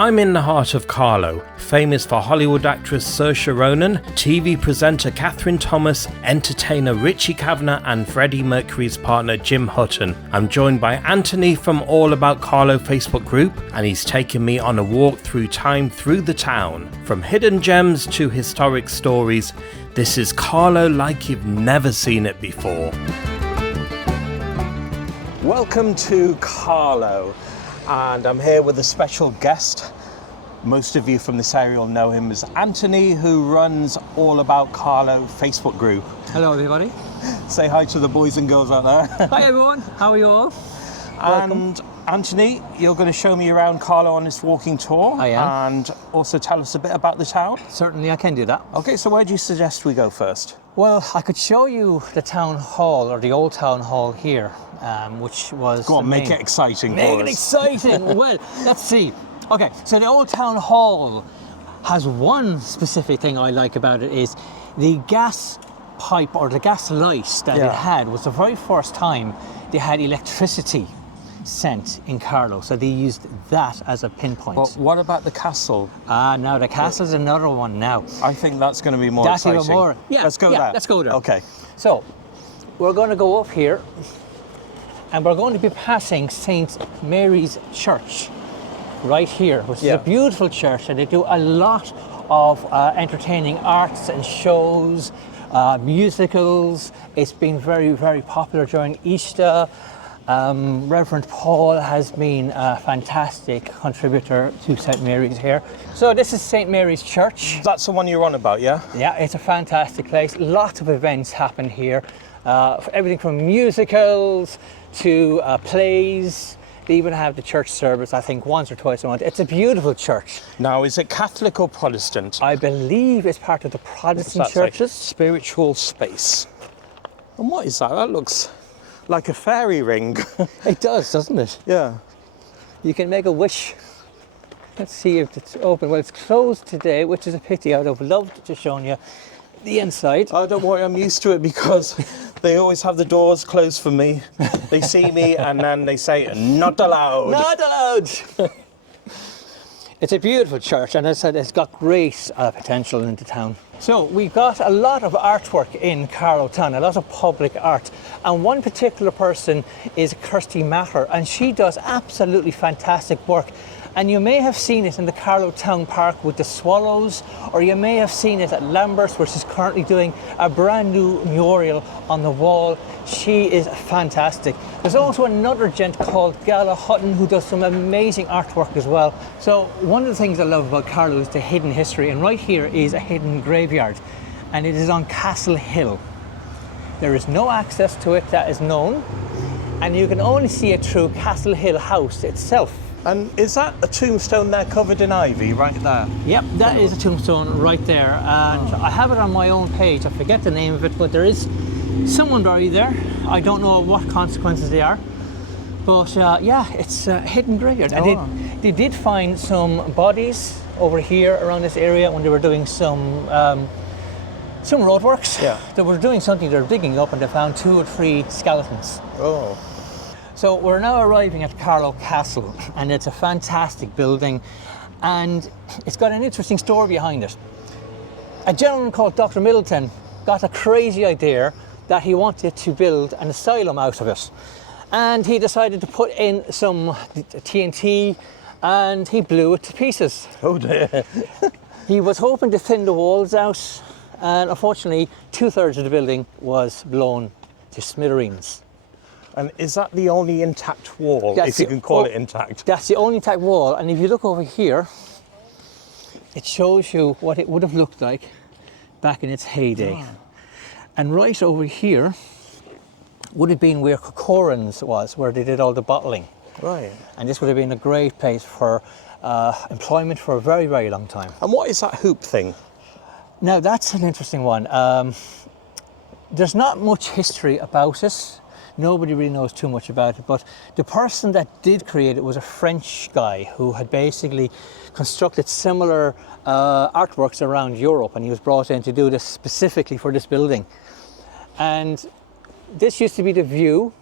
I'm in the heart of Carlow, famous for Hollywood actress Saoirse Ronan, TV presenter Catherine Thomas, entertainer Richie Kavanagh and Freddie Mercury's partner Jim Hutton. I'm joined by Anthony from All About Carlow Facebook group, and he's taken me on a walk through time through the town. From hidden gems to historic stories, this is Carlow like you've never seen it before. Welcome to Carlow. And I'm here with a special guest. Most of you from this area will know him as Anthony, who runs All About Carlow Facebook group. Hello everybody. Say hi to the boys and girls out there. Hi everyone, how are you all? And Anthony, you're going to show me around Carlow on this walking tour. I am. And also tell us a bit about the town. Certainly I can do that. Okay, so where do you suggest we go first? Well, I could show you the town hall, or the old town hall here, which was... Go on, make it exciting for us. Make it exciting! Well, let's see. Okay, so the old town hall has one specific thing I like about it is the gas pipe or the gas light that it had was the very first time they had electricity sent in Carlow, so they used that as a pinpoint. But what about the castle? Now the castle's another one now. I think that's going to be more exciting. Even more. Yeah, let's go there. Let's go there. Okay. So, we're going to go up here, and we're going to be passing St. Mary's Church right here, which is a beautiful church, and they do a lot of entertaining arts and shows, musicals. It's been very, very popular during Easter. Reverend Paul has been a fantastic contributor to St. Mary's here. So this is St. Mary's Church. That's the one you're on about, yeah? Yeah, it's a fantastic place. Lots of events happen here. Everything from musicals to plays. They even have the church service, I think, once or twice a month. It's a beautiful church. Now, is it Catholic or Protestant? I believe it's part of the Protestant churches. Spiritual space. And what is that? That looks like a fairy ring. It does, doesn't it? Yeah. You can make a wish. Let's see if it's open. Well, it's closed today, which is a pity. I'd have loved to show you the inside. Oh, don't worry, I'm used to it because they always have the doors closed for me. They see me and then they say, not allowed. Not allowed! It's a beautiful church, and as I said, it's got great potential in the town. So we've got a lot of artwork in Carlow town, a lot of public art. And one particular person is Kirsty Matter, and she does absolutely fantastic work. And you may have seen it in the Carlow Town Park with the swallows, or you may have seen it at Lambert's, where she's currently doing a brand new mural on the wall. She is fantastic. There's also another gent called Gallagher who does some amazing artwork as well. So one of the things I love about Carlow is the hidden history, and right here is a hidden graveyard, and it is on Castle Hill. There is no access to it that is known, and you can only see it through Castle Hill House itself. And is that a tombstone there covered in ivy right there? Yep, that is a tombstone right there, and I have it on my own page. I forget the name of it, but there is someone buried there. I don't know what consequences they are, but yeah, it's a hidden graveyard. And they did find some bodies over here around this area when they were doing some roadworks. Yeah. They were doing something, they were digging up, and they found 2 or 3 skeletons. Oh. So we're now arriving at Carlow Castle, and it's a fantastic building, and it's got an interesting story behind it. A gentleman called Dr. Middleton got a crazy idea that he wanted to build an asylum out of it. And he decided to put in some TNT, and he blew it to pieces. Oh dear. He was hoping to thin the walls out, and unfortunately 2/3 of the building was blown to smithereens. And is that the only intact wall, if you can call it intact? That's the only intact wall, and if you look over here, it shows you what it would have looked like back in its heyday. Oh. And right over here would have been where Corcoran's was, where they did all the bottling. Right. And this would have been a great place for employment for a very, very long time. And what is that hoop thing? Now, that's an interesting one. There's not much history about it. Nobody really knows too much about it, but the person that did create it was a French guy who had basically constructed similar artworks around Europe, and he was brought in to do this specifically for this building. And this used to be the view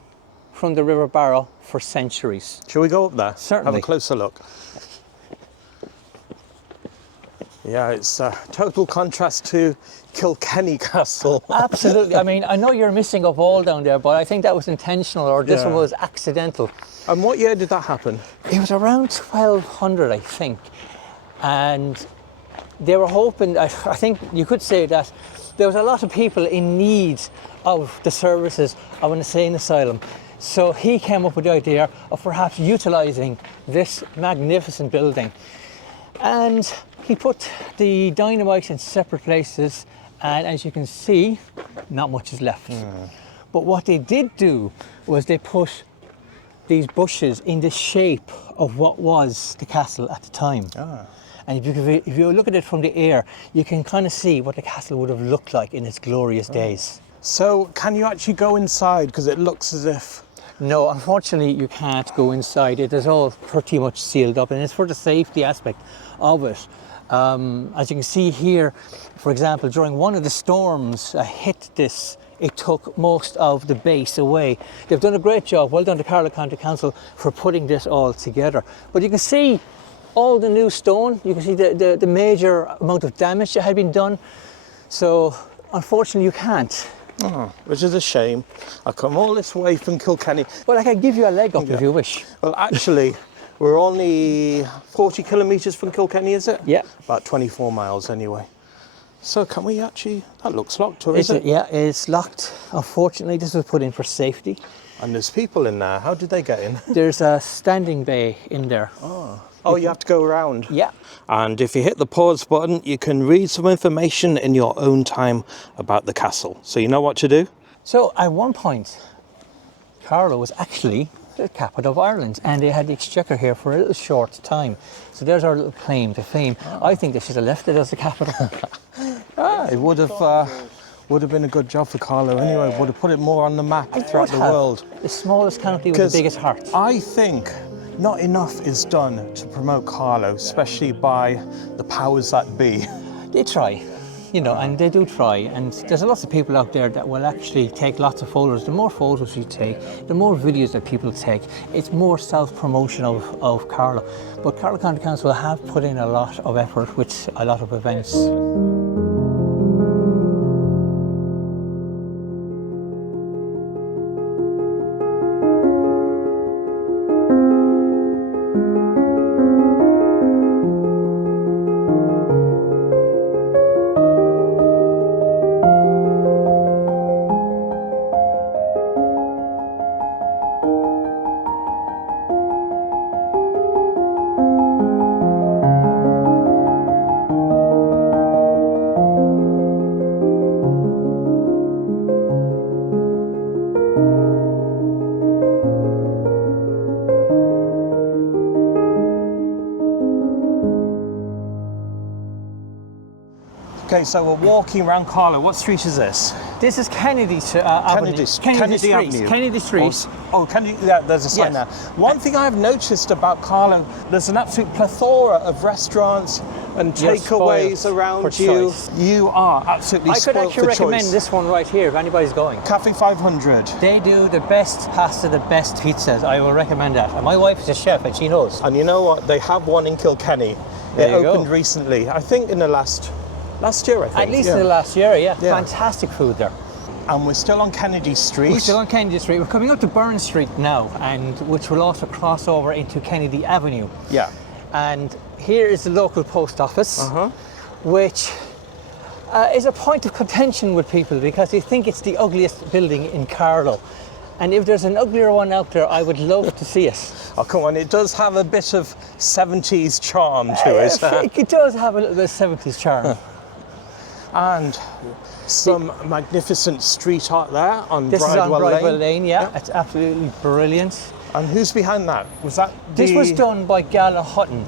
from the River Barrow for centuries. Shall we go up there? Certainly. Have a closer look. Yeah, it's a total contrast to Kilkenny Castle. Absolutely. I mean, I know you're missing a wall down there, but I think that was intentional, or this one was accidental. And what year did that happen? It was around 1200, I think. And they were hoping, I think you could say that there was a lot of people in need of the services of an insane asylum. So he came up with the idea of perhaps utilising this magnificent building. And he put the dynamite in separate places, and as you can see, not much is left. But what they did do was they put these bushes in the shape of what was the castle at the time. And if you look at it from the air, you can kind of see what the castle would have looked like in its glorious days. So can you actually go inside? Because it looks as if... No, unfortunately you can't go inside. It is all pretty much sealed up, and it's for the safety aspect of it. As you can see here, for example, during one of the storms hit this, it took most of the base away. They've done a great job. Well done to Carlow County Council for putting this all together. But you can see all the new stone. You can see the major amount of damage that had been done. So unfortunately you can't. Which is a shame. I come all this way from Kilkenny. Well, I can give you a leg up if you wish. Well, actually, we're only 40 kilometres from Kilkenny, is it? Yeah. About 24 miles anyway. So can we actually... That looks locked, or is it? Yeah, it's locked. Unfortunately, this was put in for safety. And there's people in there. How did they get in? There's a standing bay in there. Oh, you have to go around? Yeah. And if you hit the pause button, you can read some information in your own time about the castle. So you know what to do? So at one point, Carlow was actually the capital of Ireland, and they had the exchequer here for a little short time. So there's our little claim to fame. I think they should have left it as the capital. It would have been a good job for Carlow anyway. Would have put it more on the map throughout the world. The smallest county with the biggest heart. I think not enough is done to promote Carlow, especially by the powers that be. They try, you know, and they do try. And there's lots of people out there that will actually take lots of photos. The more photos you take, the more videos that people take, it's more self-promotion of Carlow. But Carlow County Council have put in a lot of effort with a lot of events. Okay, so we're walking around Carlow. What street is this? This is Kennedy Street. Kennedy Avenue. Kennedy Street. Oh, Kennedy, yeah, there's a sign there. One thing I've noticed about Carlow, there's an absolute plethora of restaurants and takeaways around you. Choice. You are absolutely spoiled for choice. I could actually recommend this one right here if anybody's going. Cafe 500. They do the best pasta, the best pizzas. I will recommend that. And my wife is a chef and she knows. And you know what? They have one in Kilkenny. It opened recently. I think in the last year, I think. At least in the last year, yeah. Fantastic food there. And we're still on Kennedy Street. We're still on Kennedy Street. We're coming up to Burn Street now, and which will also cross over into Kennedy Avenue. Yeah. And here is the local post office, which is a point of contention with people because they think it's the ugliest building in Carlow. And if there's an uglier one out there, I would love to see it. Oh, come on, it does have a bit of 70s charm to it. It does have a little bit of 70s charm. And some magnificent street art there on This Bridewell is on Bridewell Lane. Lane, yeah. It's absolutely brilliant. And who's behind that? Was that This was done by Gallagher.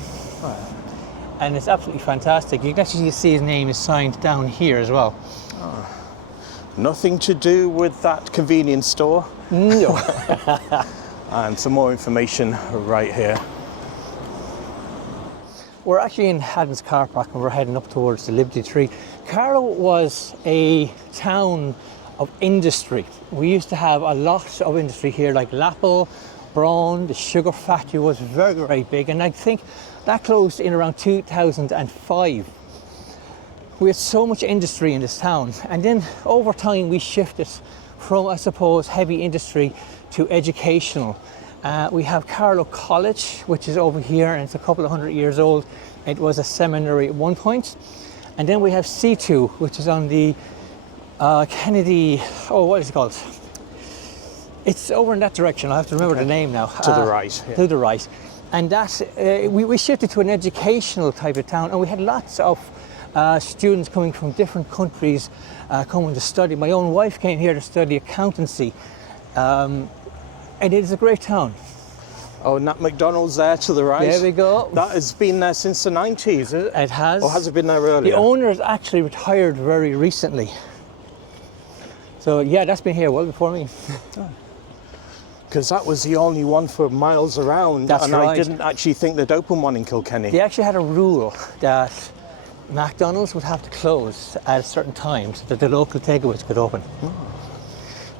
And it's absolutely fantastic. You can actually see his name is signed down here as well. Nothing to do with that convenience store? No. And some more information right here. We're actually in Haddon's car park and we're heading up towards the Liberty Tree. Carlow was a town of industry. We used to have a lot of industry here, like Lapple, Braun, the sugar factory was very, very big. And I think that closed in around 2005. We had so much industry in this town, and then over time we shifted from, I suppose, heavy industry to educational. We have Carlow College, which is over here, and it's a couple of 100 years old. It was a seminary at one point. And then we have C2, which is on the Kennedy, what is it called? It's over in that direction. I have to remember the name now. To the right. Yeah. To the right. And that, we shifted to an educational type of town, and we had lots of students coming from different countries coming to study. My own wife came here to study accountancy, and it is a great town. Oh, and that McDonald's there to the right. There we go. That has been there since the 90s, is it? It has. Or has it been there earlier? The owner has actually retired very recently. So yeah, that's been here well before me. Because that was the only one for miles around. That's and right. I didn't actually think they'd open one in Kilkenny. They actually had a rule that McDonald's would have to close at a certain time so that the local takeaways could open.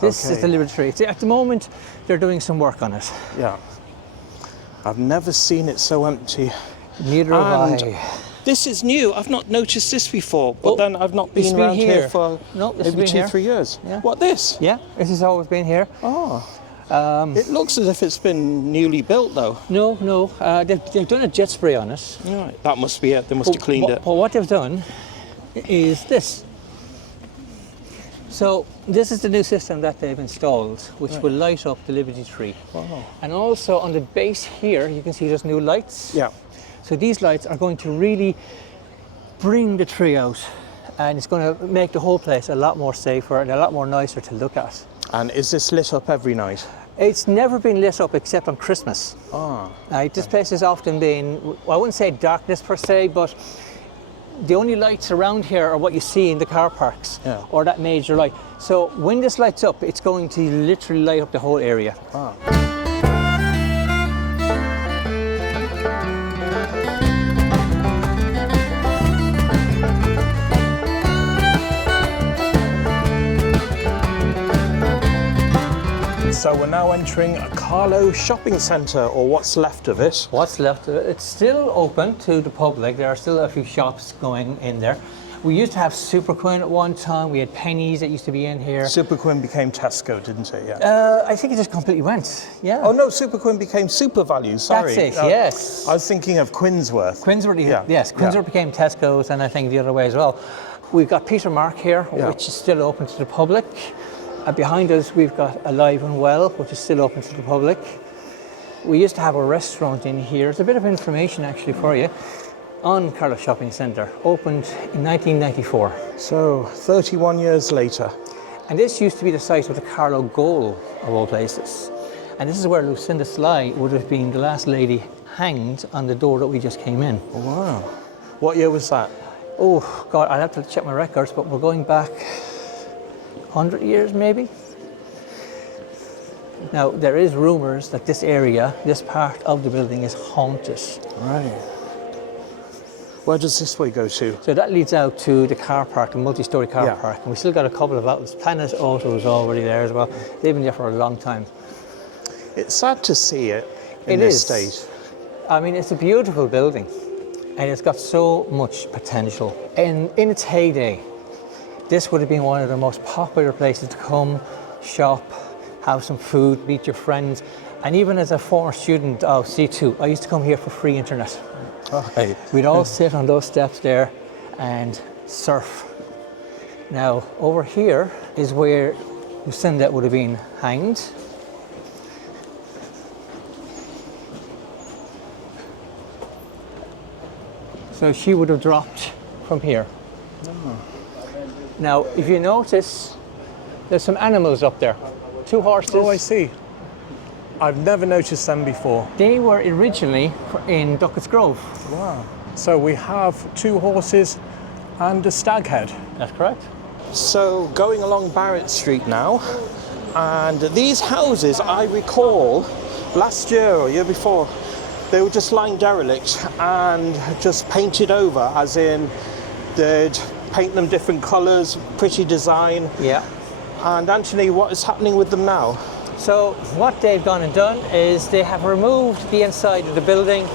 This is the Liberty Tree. At the moment, they're doing some work on it. Yeah. I've never seen it so empty. Neither have I. This is new. I've not noticed this before, but then I've not been around here for maybe 2-3 years. Yeah. What, this? Yeah, this has always been here. Oh. It looks as if it's been newly built, though. No. They've done a jet spray on it. Right. That must be it. They must have cleaned it. But what they've done is this. So this is the new system that they've installed, which will light up the Liberty Tree. Wow. And also on the base here, you can see there's new lights. Yeah. So these lights are going to really bring the tree out, and it's going to make the whole place a lot more safer and a lot more nicer to look at. And is this lit up every night? It's never been lit up except on Christmas. Oh. This place has often been, well, I wouldn't say darkness per se, but the only lights around here are what you see in the car parks, or that major light. So when this lights up, it's going to literally light up the whole area. Ah. So we're now entering a Carlow shopping centre, or what's left of it. What's left of it? It's still open to the public. There are still a few shops going in there. We used to have Super Quinn at one time. We had Pennies that used to be in here. Super Quinn became Tesco, didn't it? Yeah. I think it just completely went. Yeah. Oh no, Super Quinn became Super Value. Sorry. That's it. Yes. I was thinking of Quinsworth. Quinsworth. Yes. Quinsworth became Tesco's, and I think the other way as well. We've got Peter Mark here, which is still open to the public. Behind us, we've got Alive and Well, which is still open to the public. We used to have a restaurant in here. There's a bit of information actually for you on Carlow Shopping Centre. Opened in 1994. So 31 years later. And this used to be the site of the Carlow Goal, of all places. And this is where Lucinda Sly would have been the last lady hanged on the door that we just came in. Oh, wow. What year was that? Oh, God, I'll have to check my records, but we're going back 100 years maybe. Now there is rumours that this area, this part of the building is haunted. Right. Where does this way go to? So that leads out to the car park, the multi-storey car park, and we still got a couple of outlets. Planet Auto is already there as well. They've been there for a long time. It's sad to see it in this state. I mean, it's a beautiful building and it's got so much potential. In its heyday, this would have been one of the most popular places to come, shop, have some food, meet your friends. And even as a former student of C2, I used to come here for free internet. Okay. We'd all sit on those steps there and surf. Now, over here is where Lucinda would have been hanged. So she would have dropped from here. Oh. Now, if you notice, there's some animals up there. 2 horses. Oh, I see. I've never noticed them before. They were originally in Duckett's Grove. Wow. So we have 2 horses and a stag head. That's correct. So going along Barrack Street now, and these houses, I recall, last year or year before, they were just lying derelict and just painted over, as in they'd paint them different colours, pretty design. Yeah. And Anthony, what is happening with them now? So what they've gone and done is they have removed the inside of the building,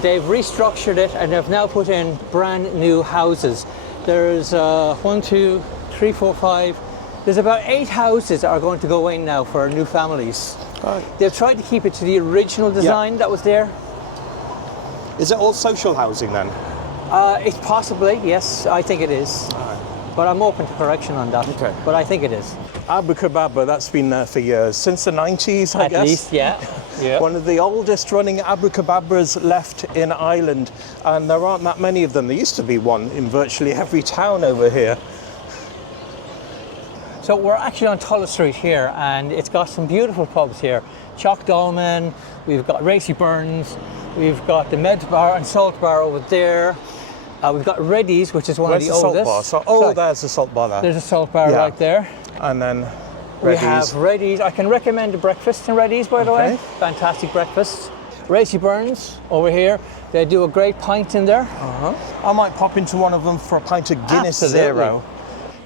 they've restructured it, and they've now put in brand new houses. There's 1, 2, 3, 4, 5. There's about 8 houses that are going to go in now for new families. They've tried to keep it to the original design that was there. Is it all social housing then? It's possibly, yes, I think it is. But I'm open to correction on that. Okay. But I think it is. Abracadabra, that's been there for years, since the 90s, I guess. At least, yeah. One of the oldest running abracadabras left in Ireland, and there aren't that many of them. There used to be one in virtually every town over here. So we're actually on Tullow Street here, and it's got some beautiful pubs here. Chalk Dolmain, we've got Racy Burns, we've got the Med Bar and Salt Bar over there. We've got Reddy's, which is one of the oldest. Where's the salt bar? There's the salt bar there. There's a salt bar right there. And then we have Reddy's. I can recommend the breakfast in Reddy's, by the way. Fantastic breakfast. Racy Burns over here. They do a great pint in there. I might pop into one of them for a pint of Guinness Zero.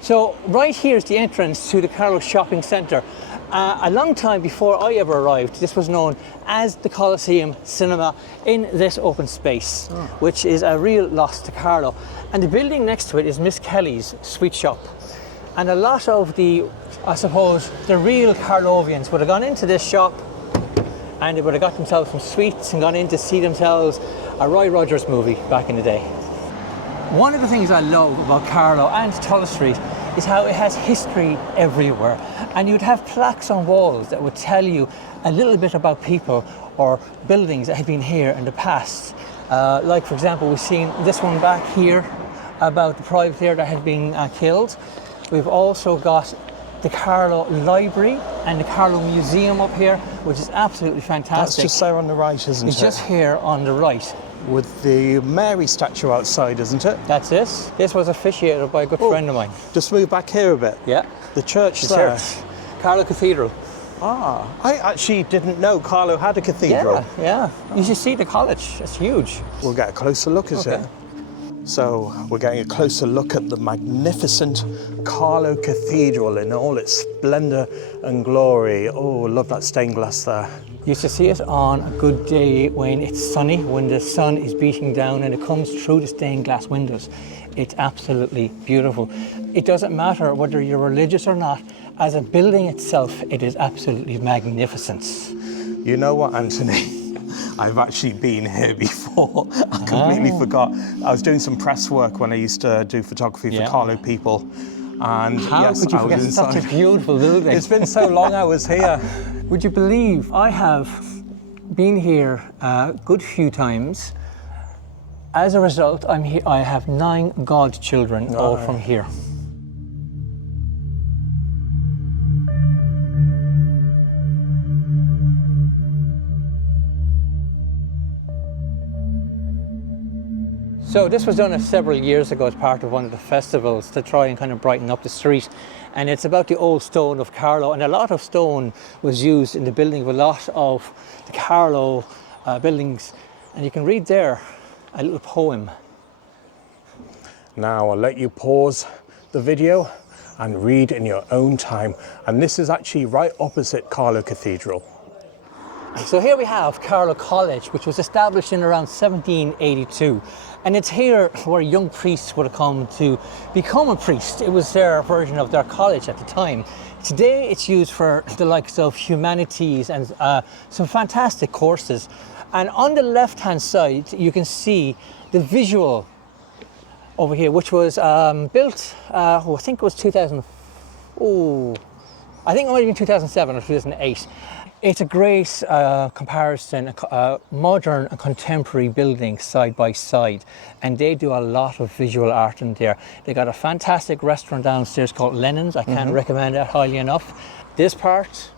So right here is the entrance to the Carlow Shopping Centre. A long time before I ever arrived, this was known as the Coliseum Cinema in this open space, which is a real loss to Carlow. And the building next to it is Miss Kelly's sweet shop. And a lot of the, I suppose, the real Carlovians would have gone into this shop and they would have got themselves some sweets and gone in to see themselves a Roy Rogers movie back in the day. One of the things I love about Carlow and Tullow Street is how it has history everywhere. And you'd have plaques on walls that would tell you a little bit about people or buildings that had been here in the past. Like, for example, we've seen this one back here about the privateer that had been killed. We've also got the Carlow Library and the Carlow Museum up here, which is absolutely fantastic. That's just there on the right, isn't it? It's just here on the right. With the Mary statue outside, isn't it? That's it. This was officiated by a good friend of mine. Just move back here a bit. Yeah. The church The there. church. Carlow Cathedral. I actually didn't know Carlow had a cathedral. Yeah. You should see the college. It's huge. We'll get a closer look at it. So we're getting a closer look at the magnificent Carlow Cathedral in all its splendour and glory. Oh, love that stained glass there. You used to see it on a good day when it's sunny, when the sun is beating down and it comes through the stained glass windows. It's absolutely beautiful. It doesn't matter whether you're religious or not. As a building itself, it is absolutely magnificent. You know what, Anthony? I've actually been here before. I completely forgot. I was doing some press work when I used to do photography for Carlow People. And How could you forget such a beautiful building? It's been so long I was here. Would you believe I have been here a good few times. As a result, I'm here. I have 9 godchildren, all from here. So this was done several years ago as part of one of the festivals to try and kind of brighten up the street. And it's about the old stone of Carlow, and a lot of stone was used in the building of a lot of the Carlow buildings. And you can read there a little poem. Now I'll let you pause the video and read in your own time. And this is actually right opposite Carlow Cathedral. So here we have Carlow College, which was established in around 1782. And it's here where young priests would have come to become a priest. It was their version of their college at the time. Today it's used for the likes of humanities and some fantastic courses. And on the left-hand side, you can see the visual over here, which was built, I think it was 2000. I think it might have been 2007 or 2008. It's a great comparison, modern and contemporary buildings side by side, and they do a lot of visual art in there. They got a fantastic restaurant downstairs called Lenin's. I can't recommend that highly enough. This part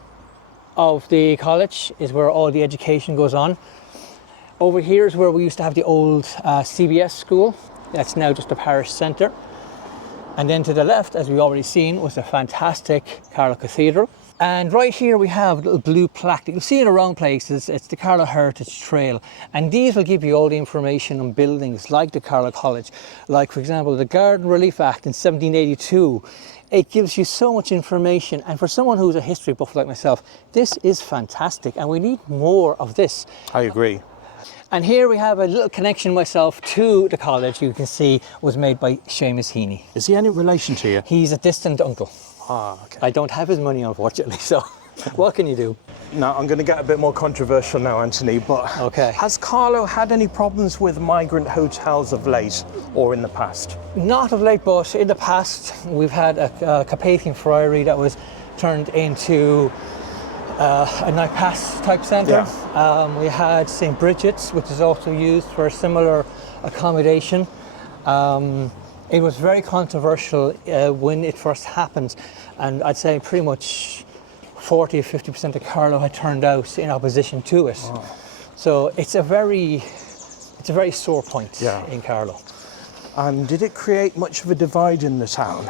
of the college is where all the education goes on. Over here is where we used to have the old CBS school. That's now just a parish centre. And then to the left, as we've already seen, was the fantastic Carlow Cathedral. And right here we have a little blue plaque that you'll see in around places. It's the Carlow Heritage Trail. And these will give you all the information on buildings like the Carlow College. Like, for example, the Garden Relief Act in 1782. It gives you so much information. And for someone who's a history buff like myself, this is fantastic. And we need more of this. I agree. And here we have a little connection myself to the college. You can see was made by Seamus Heaney. Is he any relation to you? He's a distant uncle. Ah, okay. I don't have his money, unfortunately, so what can you do? Now, I'm going to get a bit more controversial now, Anthony, but Okay. has Carlow had any problems with migrant hotels of late or in the past? Not of late, but in the past, we've had a Carpathian friary that was turned into a night pass type centre. Yeah. We had St. Bridget's, which is also used for a similar accommodation. It was very controversial when it first happened, and I'd say pretty much 40 or 50% of Carlow had turned out in opposition to it. Wow. So it's a very sore point Yeah. in Carlow. And did it create much of a divide in the town?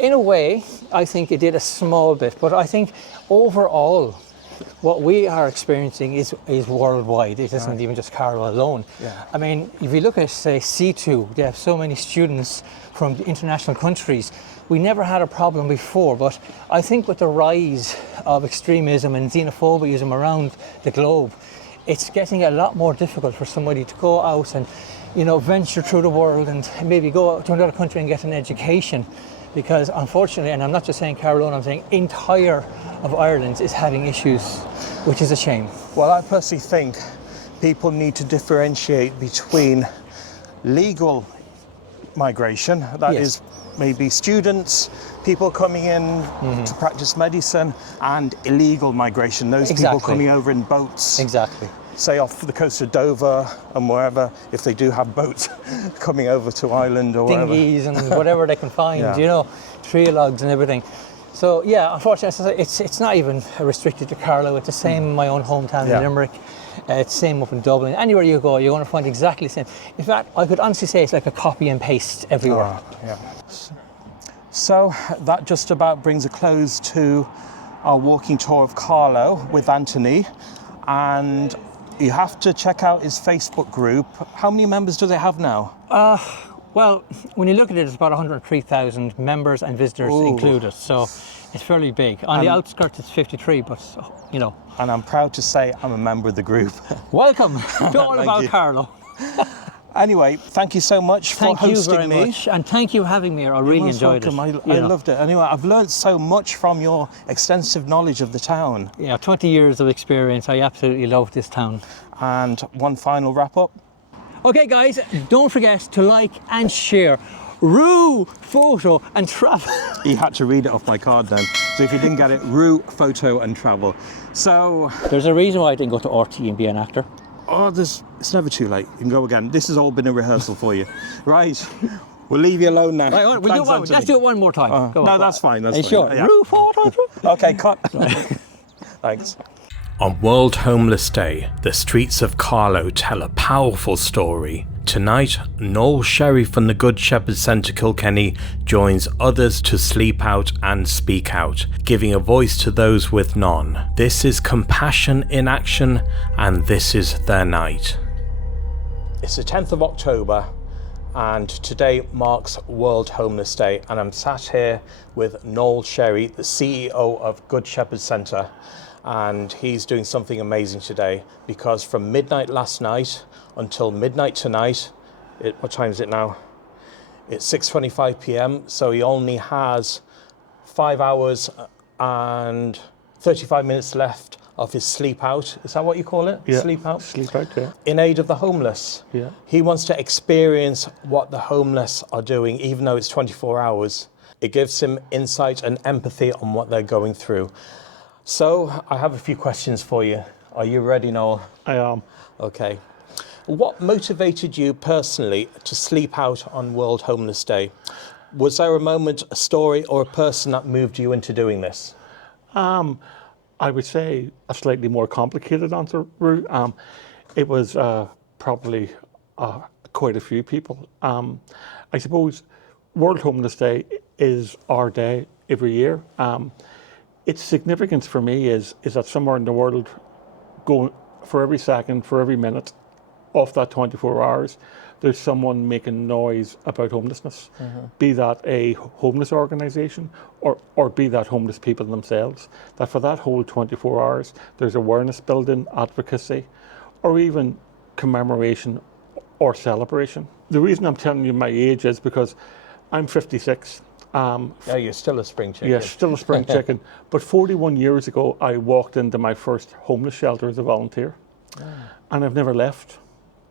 In a way, I think it did a small bit, but I think overall, what we are experiencing is worldwide. It isn't even just Carlow alone. Yeah. I mean, if you look at, say, C2, they have so many students from international countries. We never had a problem before, but I think with the rise of extremism and xenophobiaism around the globe, it's getting a lot more difficult for somebody to go out and, venture through the world and maybe go out to another country and get an education. Because unfortunately, and I'm not just saying Carlow, I'm saying entire of Ireland is having issues, which is a shame. Well, I personally think people need to differentiate between legal migration, that Yes. is maybe students, people coming in to practice medicine, and illegal migration, those people Exactly. coming over in boats. Exactly. Say off the coast of Dover and wherever, if they do have boats coming over to Ireland or wherever. Dinghies and whatever they can find, Yeah. trialogues and everything. So yeah, unfortunately, it's not even restricted to Carlow. It's the same in my own hometown Yeah. in Limerick. It's the same up in Dublin. Anywhere you go, you're going to find exactly the same. In fact, I could honestly say it's like a copy and paste everywhere. Yeah. So that just about brings a close to our walking tour of Carlow with Anthony, and you have to check out his Facebook group. How many members do they have now? Well, when you look at it, it's about 103,000 members and visitors Ooh. included. So it's fairly big. On the outskirts, it's 53, but And I'm proud to say I'm a member of the group. welcome to all Thank about you. Carlow. Anyway, thank you so much for Thank you hosting very me. much, and thank you for having me here. I You're really most enjoyed welcome. it. I loved it. Anyway, I've learned so much from your extensive knowledge of the town. Yeah, 20 years of experience. I absolutely love this town. And one final wrap up. Okay, guys, don't forget to like and share. Roo, photo and travel. He had to read it off my card then. So if you didn't get it, Roo, photo and travel. So, There's a reason why I didn't go to RT and be an actor. it's never too late. You can go again. This has all been a rehearsal for you. Right, we'll leave you alone now. Right, Thanks, Anthony. let's do it one more time. Go No, on. that's fine. That's Are you fine. sure? Yeah. Roo, photo, travel. Okay, cut. Thanks. On World Homeless Day, the streets of Carlow tell a powerful story. Tonight, Noel Sherry from the Good Shepherd Centre Kilkenny joins others to sleep out and speak out, giving a voice to those with none. This is compassion in action, and this is their night. It's the 10th of October, and today marks World Homeless Day, and I'm sat here with Noel Sherry, the CEO of Good Shepherd Centre, and he's doing something amazing today, because from midnight last night until midnight tonight, what time is it now? It's 6:25 p.m, so he only has 5 hours and 35 minutes left of his sleep out. Is that what you call it? Yeah. Sleep out? Sleep out, yeah. In aid of the homeless. Yeah. He wants to experience what the homeless are doing, even though it's 24 hours. It gives him insight and empathy on what they're going through. So I have a few questions for you. Are you ready, Noel? I am. Okay. What motivated you personally to sleep out on World Homeless Day? Was there a moment, a story, or a person that moved you into doing this? I would say a slightly more complicated answer, Roo. It was probably quite a few people. I suppose World Homeless Day is our day every year. Its significance for me is that somewhere in the world, going for every second, for every minute of that 24 hours, there's someone making noise about homelessness, be that a homeless organisation or be that homeless people themselves. That for that whole 24 hours, there's awareness building, advocacy, or even commemoration or celebration. The reason I'm telling you my age is because I'm 56. Oh, you're still a spring chicken. Yeah, still a spring chicken. But 41 years ago, I walked into my first homeless shelter as a volunteer. And I've never left.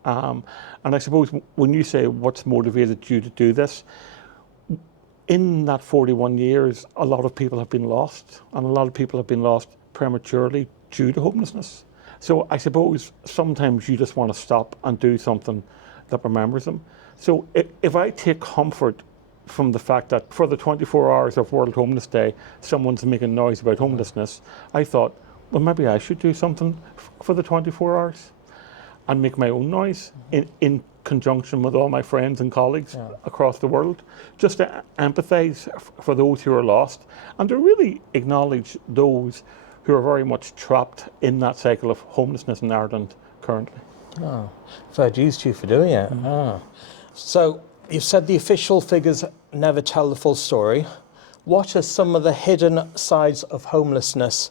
And I suppose when you say what's motivated you to do this, in that 41 years, a lot of people have been lost, and a lot of people have been lost prematurely due to homelessness. So I suppose sometimes you just want to stop and do something that remembers them. So if I take comfort from the fact that for the 24 hours of World Homeless Day, someone's making noise about homelessness, I thought, well, maybe I should do something for the 24 hours and make my own noise in conjunction with all my friends and colleagues across the world, just to empathise for those who are lost and to really acknowledge those who are very much trapped in that cycle of homelessness in Ireland currently. Oh, fair dues to you for doing it. So you've said the official figures never tell the full story. What are some of the hidden sides of homelessness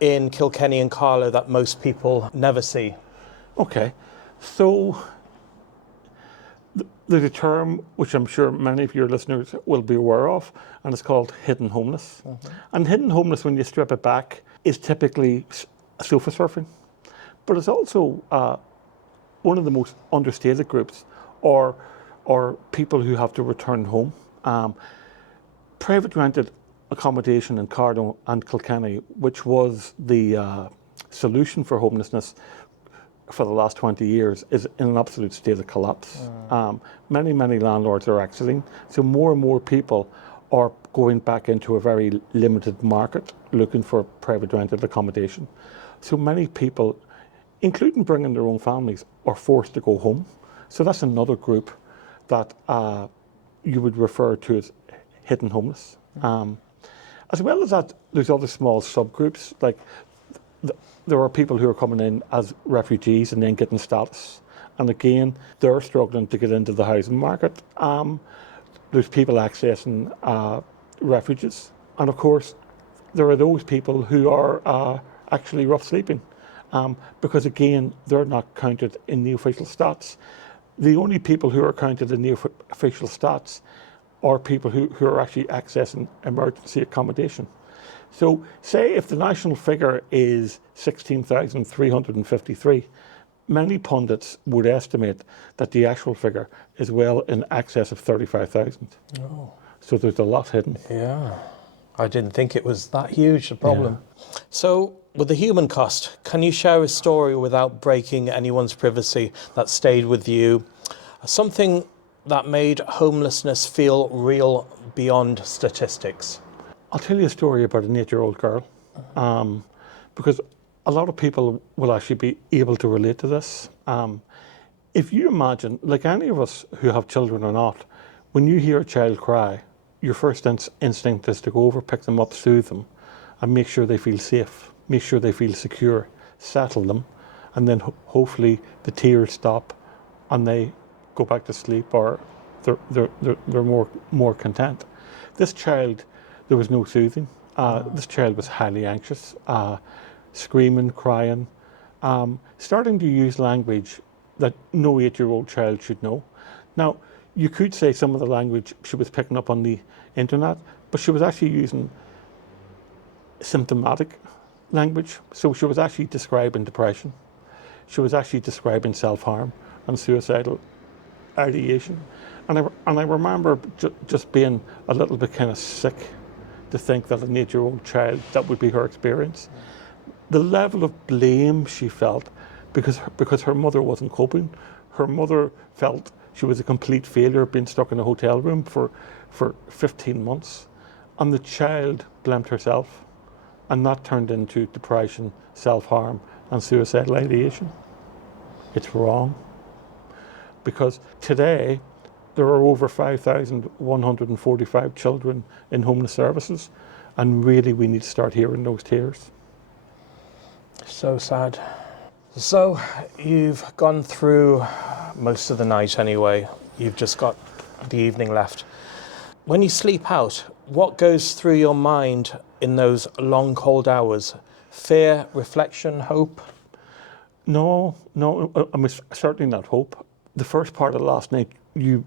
in Kilkenny and Carlow that most people never see? Okay, so there's a term which I'm sure many of your listeners will be aware of, and it's called hidden homeless. And hidden homeless, when you strip it back, is typically sofa surfing. But it's also one of the most understated groups, or people who have to return home. Private rented accommodation in Carlow and Kilkenny, which was the solution for homelessness for the last 20 years, is in an absolute state of collapse. Many landlords are exiting, so more and more people are going back into a very limited market looking for private rented accommodation. So many people, including bringing their own families, are forced to go home. So that's another group that you would refer to as hidden homeless. As well as that, there's other small subgroups, like there are people who are coming in as refugees and then getting status. And again, they're struggling to get into the housing market. There's people accessing refuges. And of course, there are those people who are actually rough sleeping. Because again, they're not counted in the official stats. The only people who are counted in the official stats are people who are actually accessing emergency accommodation. So say if the national figure is 16,353, many pundits would estimate that the actual figure is well in excess of 35,000. Oh. So there's a lot hidden. Yeah, I didn't think it was that huge a problem. Yeah. So with the human cost, can you share a story without breaking anyone's privacy that stayed with you? Something that made homelessness feel real beyond statistics? I'll tell you a story about an 8-year-old girl, because a lot of people will actually be able to relate to this. If you imagine, like any of us who have children or not, when you hear a child cry, your first instinct is to go over, pick them up, soothe them, and make sure they feel safe, make sure they feel secure, settle them, and then hopefully the tears stop and they go back to sleep, or they're more content. This child, there was no soothing. This child was highly anxious, screaming, crying, starting to use language that no 8-year-old child should know. Now, you could say some of the language she was picking up on the internet, but she was actually using symptomatic language. So she was actually describing depression. She was actually describing self-harm and suicidal ideation. And I remember just being a little bit kind of sick to think that an 8-year-old child, that would be her experience. The level of blame she felt because her mother wasn't coping. Her mother felt she was a complete failure, being stuck in a hotel room for 15 months. And the child blamed herself. And that turned into depression, self-harm, and suicidal ideation. It's wrong. Because today, there are over 5,145 children in homeless services, and really we need to start hearing those tears. So sad. So you've gone through most of the night anyway. You've just got the evening left. When you sleep out, what goes through your mind in those long, cold hours? Fear, reflection, hope? No, I mean, certainly not hope. The first part of last night, you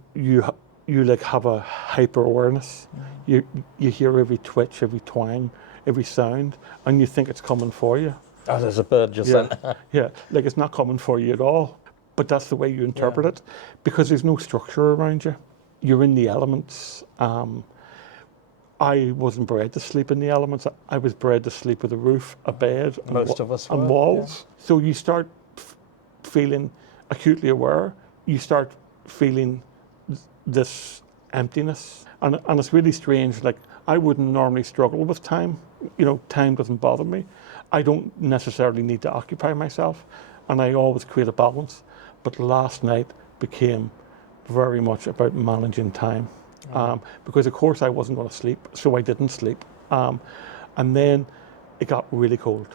like have a hyper awareness. You hear every twitch, every twang, every sound, and you think it's coming for you. Oh, there's a bird just Yeah, then. yeah, like it's not coming for you at all. But that's the way you interpret it, because there's no structure around you. You're in the elements. I wasn't bred to sleep in the elements. I was bred to sleep with a roof, a bed, Most of us and were, walls. So you start feeling acutely aware. You start feeling this emptiness, and it's really strange. Like, I wouldn't normally struggle with time. You know, time doesn't bother me. I don't necessarily need to occupy myself, and I always create a balance. But last night became very much about managing time. Because of course I wasn't going to sleep, so I didn't sleep. And then it got really cold.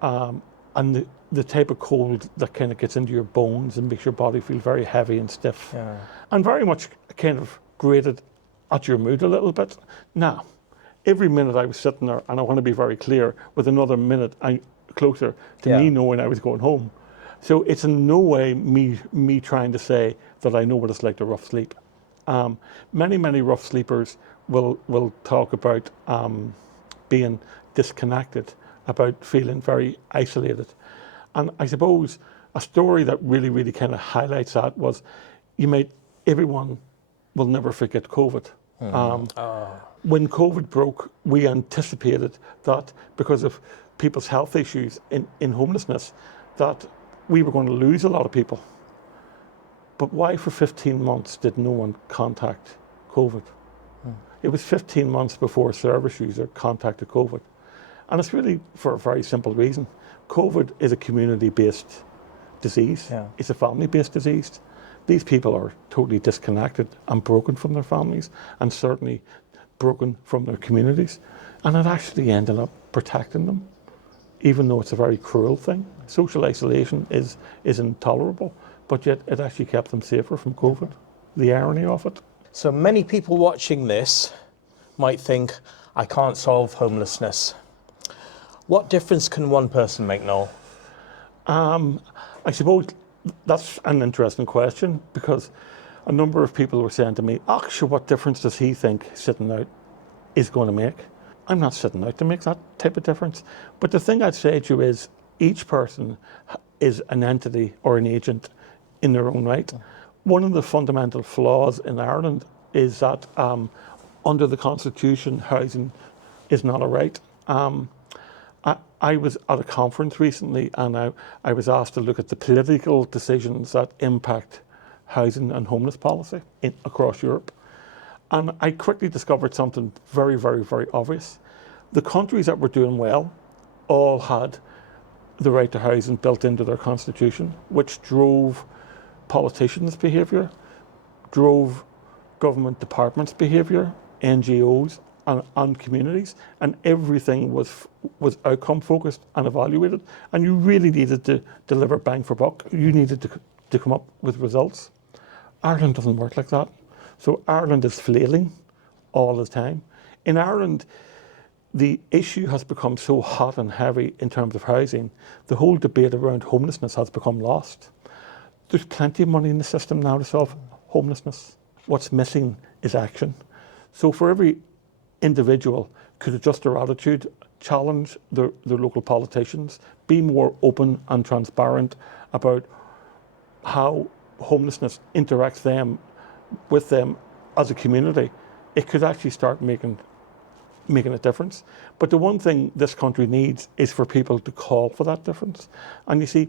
And the type of cold that kind of gets into your bones and makes your body feel very heavy and stiff. Yeah. And very much kind of grated at your mood a little bit. Now, every minute I was sitting there, and I want to be very clear, with another minute closer to me knowing I was going home. So it's in no way me trying to say that I know what it's like to rough sleep. Many rough sleepers will talk about being disconnected, about feeling very isolated. And I suppose a story that really kind of highlights that was, everyone will never forget COVID. When COVID broke, we anticipated that because of people's health issues in homelessness, that we were going to lose a lot of people. But why for 15 months did no one contact COVID? It was 15 months before a service user contacted COVID. And it's really for a very simple reason. COVID is a community-based disease. Yeah. It's a family-based disease. These people are totally disconnected and broken from their families, and certainly broken from their communities. And it actually ended up protecting them, even though it's a very cruel thing. Social isolation is intolerable, but yet it actually kept them safer from COVID. The irony of it. So many people watching this might think, I can't solve homelessness. What difference can one person make, Noel? I suppose that's an interesting question, because a number of people were saying to me, sure, what difference does he think sitting out is going to make? I'm not sitting out to make that type of difference. But the thing I'd say to you is, each person is an entity or an agent in their own right. One of the fundamental flaws in Ireland is that under the Constitution, housing is not a right. I was at a conference recently, and I was asked to look at the political decisions that impact housing and homeless policy across Europe. And I quickly discovered something very obvious. The countries that were doing well all had the right to housing built into their constitution, which drove politicians' behaviour, drove government departments' behaviour, NGOs and communities, and everything was outcome focused and evaluated. And you really needed to deliver bang for buck. You needed to come up with results. Ireland doesn't work like that. So Ireland is flailing all the time. In Ireland, the issue has become so hot and heavy in terms of housing, the whole debate around homelessness has become lost. There's plenty of money in the system now to solve homelessness. What's missing is action. So for every individual could adjust their attitude, challenge their local politicians, be more open and transparent about how homelessness interacts with them as a community, it could actually start making a difference. But the one thing this country needs is for people to call for that difference. And you see,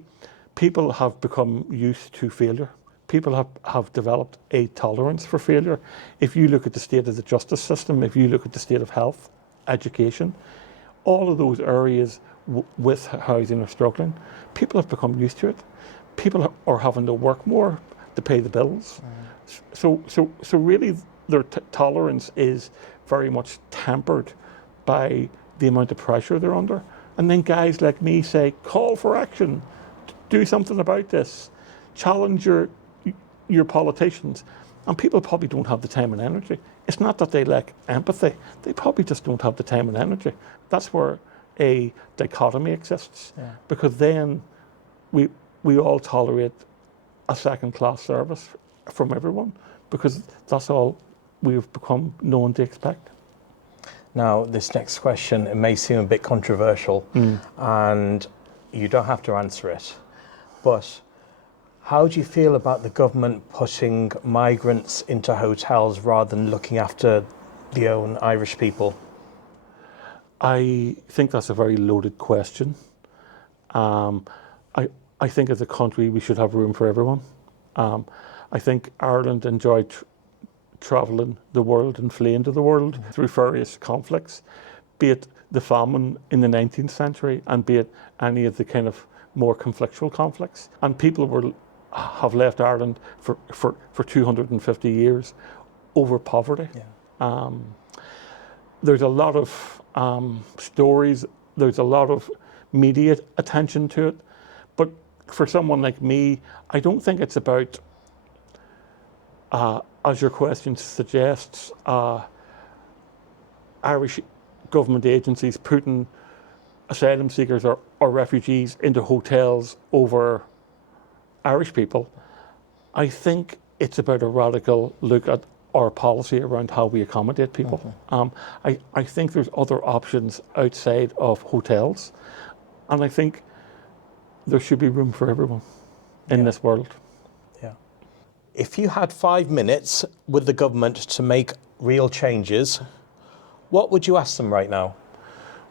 people have become used to failure. People have developed a tolerance for failure. If you look at the state of the justice system, if you look at the state of health, education, all of those areas with housing are struggling. People have become used to it. People are having to work more to pay the bills. So really their tolerance is very much tempered by the amount of pressure they're under. And then guys like me say, call for action, do something about this, challenge your politicians. And people probably don't have the time and energy. It's not that they lack empathy, they probably just don't have the time and energy. That's where a dichotomy exists, because then we all tolerate a second-class service from everyone, because that's all we've become known to expect. Now, this next question, it may seem a bit controversial, and you don't have to answer it, but how do you feel about the government putting migrants into hotels rather than looking after the own Irish people? I think that's a very loaded question. I think as a country we should have room for everyone. I think Ireland enjoyed travelling the world and fleeing to the world through various conflicts, be it the famine in the 19th century and be it any of the kind of more conflictual conflicts. And people have left Ireland for 250 years over poverty. Yeah. There's a lot of stories, there's a lot of media attention to it, but for someone like me, I don't think it's about, as your question suggests, Irish government agencies putting asylum seekers or refugees into hotels over Irish people. I think it's about a radical look at our policy around how we accommodate people. I think there's other options outside of hotels, and I think there should be room for everyone in this world. Yeah. If you had 5 minutes with the government to make real changes, what would you ask them right now?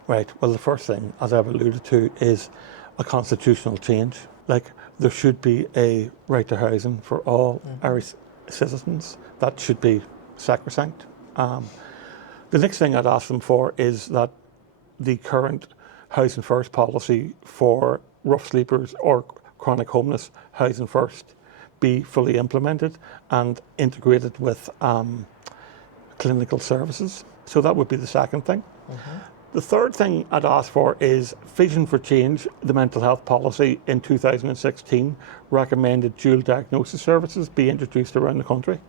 Right, well, the first thing, as I've alluded to, is a constitutional change. Like, there should be a right to housing for all Irish citizens. That should be sacrosanct. The next thing I'd ask them for is that the current housing first policy for rough sleepers or chronic homeless, housing first, be fully implemented and integrated with clinical services. So that would be the second thing. The third thing I'd ask for is Vision for Change. The mental health policy in 2016 recommended dual diagnosis services be introduced around the country.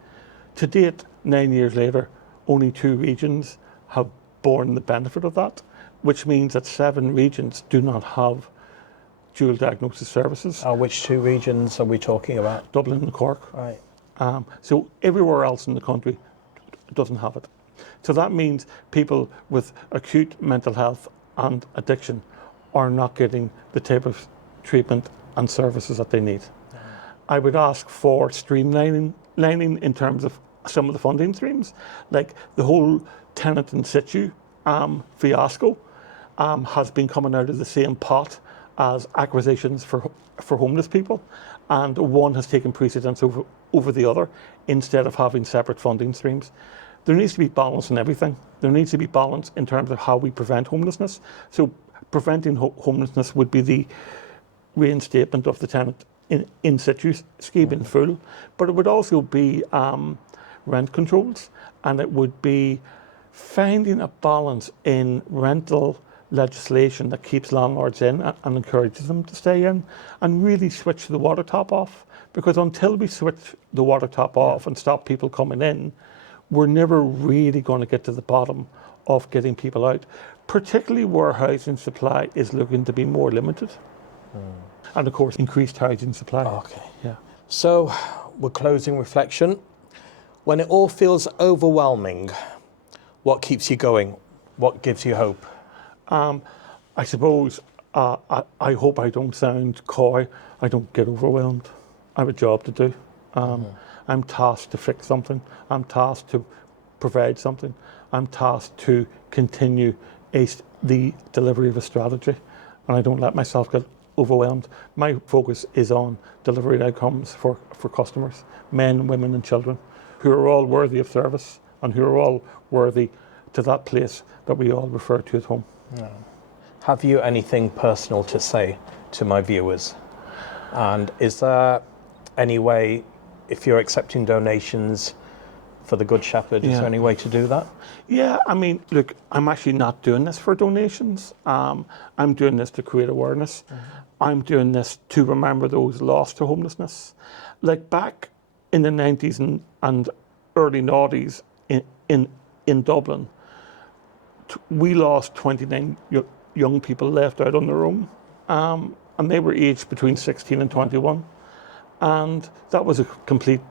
To date, 9 years later, only 2 regions have borne the benefit of that, which means that 7 regions do not have dual diagnosis services. Which 2 regions are we talking about? Dublin and Cork. Right. So everywhere else in the country doesn't have it. So that means people with acute mental health and addiction are not getting the type of treatment and services that they need. I would ask for streamlining in terms of some of the funding streams, like the whole tenant in situ fiasco has been coming out of the same pot as acquisitions for homeless people, and one has taken precedence over the other instead of having separate funding streams. There needs to be balance in everything. There needs to be balance in terms of how we prevent homelessness. So preventing homelessness would be the reinstatement of the tenant in situ scheme in full, but it would also be rent controls, and it would be finding a balance in rental legislation that keeps landlords in and encourages them to stay in, and really switch the water tap off. Because until we switch the water tap off and stop people coming in, we're never really going to get to the bottom of getting people out, particularly where housing supply is looking to be more limited. And of course, increased housing supply. Okay. Yeah. So, we're closing reflection. When it all feels overwhelming, what keeps you going? What gives you hope? I suppose I hope I don't sound coy. I don't get overwhelmed. I have a job to do. I'm tasked to fix something. I'm tasked to provide something. I'm tasked to continue the delivery of a strategy, and I don't let myself get overwhelmed. My focus is on delivering outcomes for customers, men, women and children, who are all worthy of service and who are all worthy to that place that we all refer to as home. Have you anything personal to say to my viewers? And is there any way, if you're accepting donations for the Good Shepherd, is there any way to do that? Yeah, I mean, look, I'm actually not doing this for donations. I'm doing this to create awareness. I'm doing this to remember those lost to homelessness. Like back in the 90s and early noughties in Dublin, we lost 29 young people left out on their own. and they were aged between 16 and 21. And that was a complete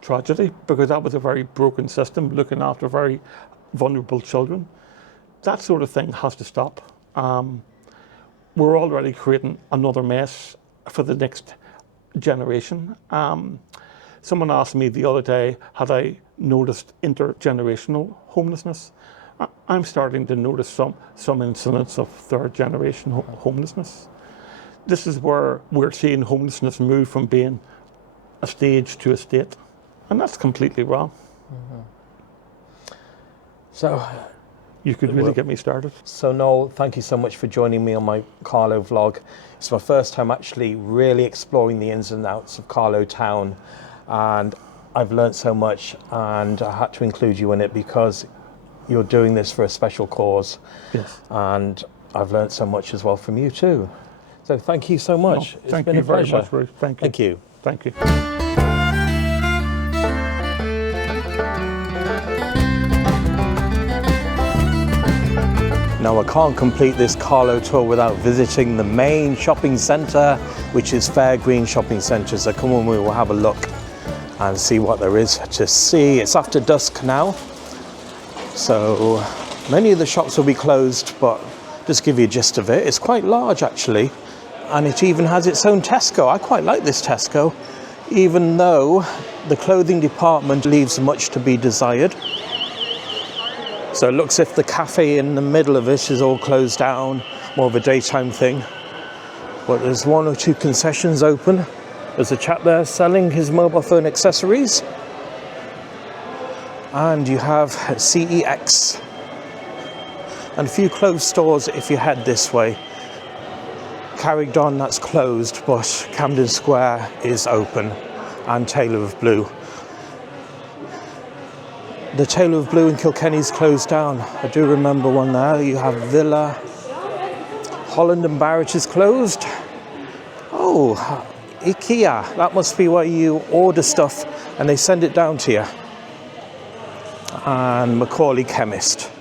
tragedy, because that was a very broken system looking after very vulnerable children. That sort of thing has to stop. We're already creating another mess for the next generation. Someone asked me the other day, had I noticed intergenerational homelessness? I'm starting to notice some incidents of third generation homelessness. This is where we're seeing homelessness move from being a stage to a state, and that's completely wrong. So you could really get me started. So Noel, thank you so much for joining me on my Carlow vlog. It's my first time actually really exploring the ins and outs of Carlow town, and I've learned so much, and I had to include you in it because you're doing this for a special cause. Yes. And I've learned so much as well from you too. So thank you so much. No, it's been a pleasure. Thank you very much, Ruth. Thank you. Thank you. Thank you. Now I can't complete this Carlow tour without visiting the main shopping centre, which is Fairgreen Shopping Centre. So come on, we will have a look and see what there is to see. It's after dusk now, so many of the shops will be closed, but just give you a gist of it. It's quite large actually, and it even has its own Tesco. I quite like this Tesco, even though the clothing department leaves much to be desired. So it looks as if the cafe in the middle of it is all closed down, more of a daytime thing. But there's one or two concessions open. There's a chap there selling his mobile phone accessories. And you have CEX. And a few closed stores if you head this way. Carrickdon, that's closed, but Camden Square is open. And Taylor of Blue. The Taylor of Blue in Kilkenny is closed down. I do remember one there. You have Villa. Holland and Barrett is closed. Oh, IKEA. That must be where you order stuff and they send it down to you. And Macaulay Chemist.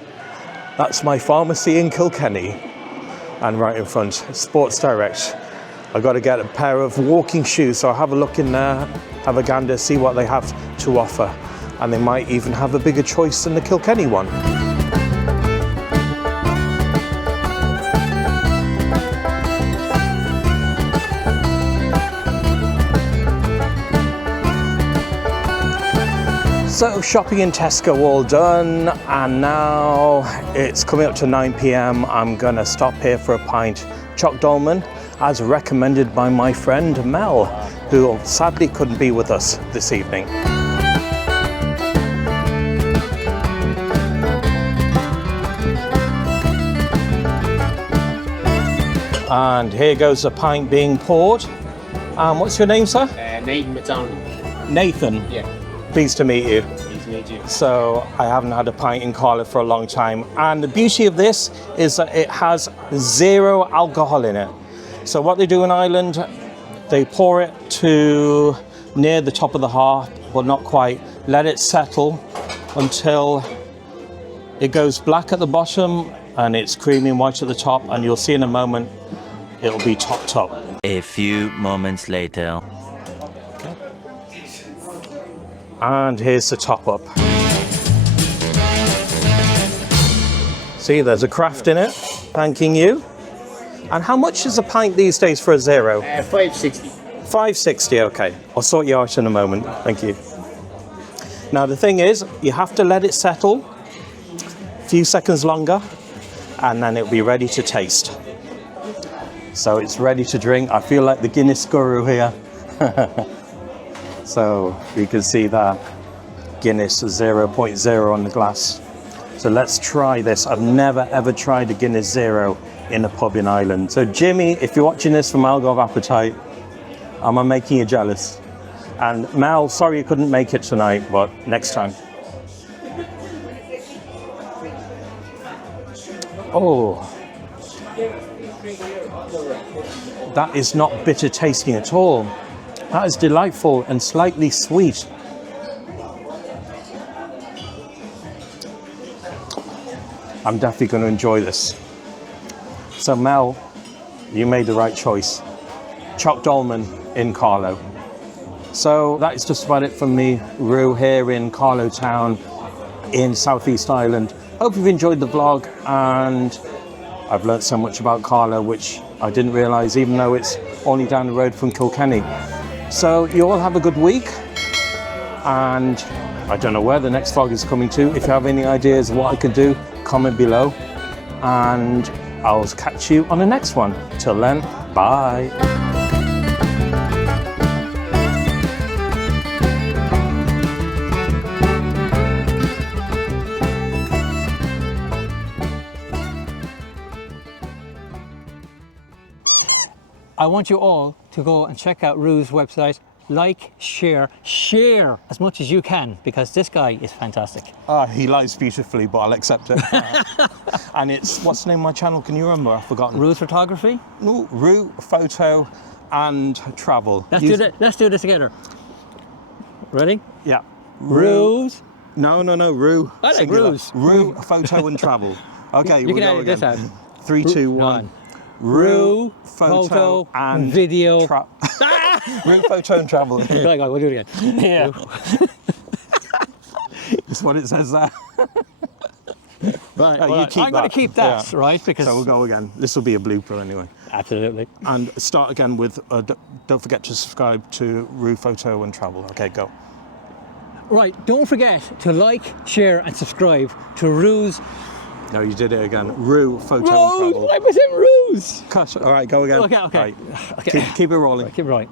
That's my pharmacy in Kilkenny. And right in front, Sports Direct. I've got to get a pair of walking shoes, so I'll have a look in there, have a gander, see what they have to offer. And they might even have a bigger choice than the Kilkenny one. So shopping in Tesco all done, and now it's coming up to 9 p.m. I'm gonna stop here for a pint. Choc Dolmain, as recommended by my friend Mel, who sadly couldn't be with us this evening. And here goes a pint being poured. What's your name, sir? Nathan McDonald. Nathan? Yeah. Pleased to meet you. Pleased to meet you. So I haven't had a pint in Carlow for a long time. And the beauty of this is that it has 0 alcohol in it. So what they do in Ireland, they pour it to near the top of the heart, but not quite. Let it settle until it goes black at the bottom and it's creamy and white at the top, and you'll see in a moment it'll be topped up. A few moments later. And here's the top up. See, there's a craft in it. Thanking you. And how much is a pint these days for a 0? $5.60. $5.60, okay. I'll sort you out in a moment. Thank you. Now the thing is, you have to let it settle a few seconds longer, and then it'll be ready to taste. So it's ready to drink. I feel like the Guinness guru here. So you can see that Guinness 0.0 on the glass. So let's try this. I've never ever tried a Guinness 0 in a pub in Ireland. So Jimmy, if you're watching this from Algarve Appetite, I'm making you jealous. And Mel, sorry you couldn't make it tonight, but next time. Oh, that is not bitter tasting at all. That is delightful and slightly sweet. I'm definitely going to enjoy this. So Mel, you made the right choice. Choc Dolmain in Carlow. So that is just about it from me, Rue, here in Carlow Town in Southeast Ireland. Hope you've enjoyed the vlog, and I've learnt so much about Carlow, which I didn't realise, even though it's only down the road from Kilkenny. So you all have a good week, and I don't know where the next vlog is coming to. If you have any ideas of what I could do, comment below, and I'll catch you on the next one. Till then, bye. I want you all to go and check out Rue's website. Like, share as much as you can, because this guy is fantastic. He lies beautifully, but I'll accept it. And it's, what's the name of my channel? Can you remember? I've forgotten. Rue's Photography? No, Rue Photo and Travel. Let's do this together. Ready? Yeah. Rue's. No, Rue. I like Singular. Rue's. Rue Photo and Travel. Okay, You we'll can go edit again. this out. 3, 2, 1. Rue Photo and Video. Rue Photo and Travel. We'll do it again. Yeah. That's what it says there. Right. You keep I'm going to keep that, Yeah. right? Because So we'll go again. This will be a blooper anyway. absolutely. And start again with, don't forget to subscribe to Rue Photo and Travel. Okay, go. Right. Don't forget to like, share, and subscribe to Rue's. No, you did it again. Rue Photo and Rue's. Travel. Why was it Rue's? Gosh, all right, go again. Okay. Right. Okay. Keep it rolling. Keep it right.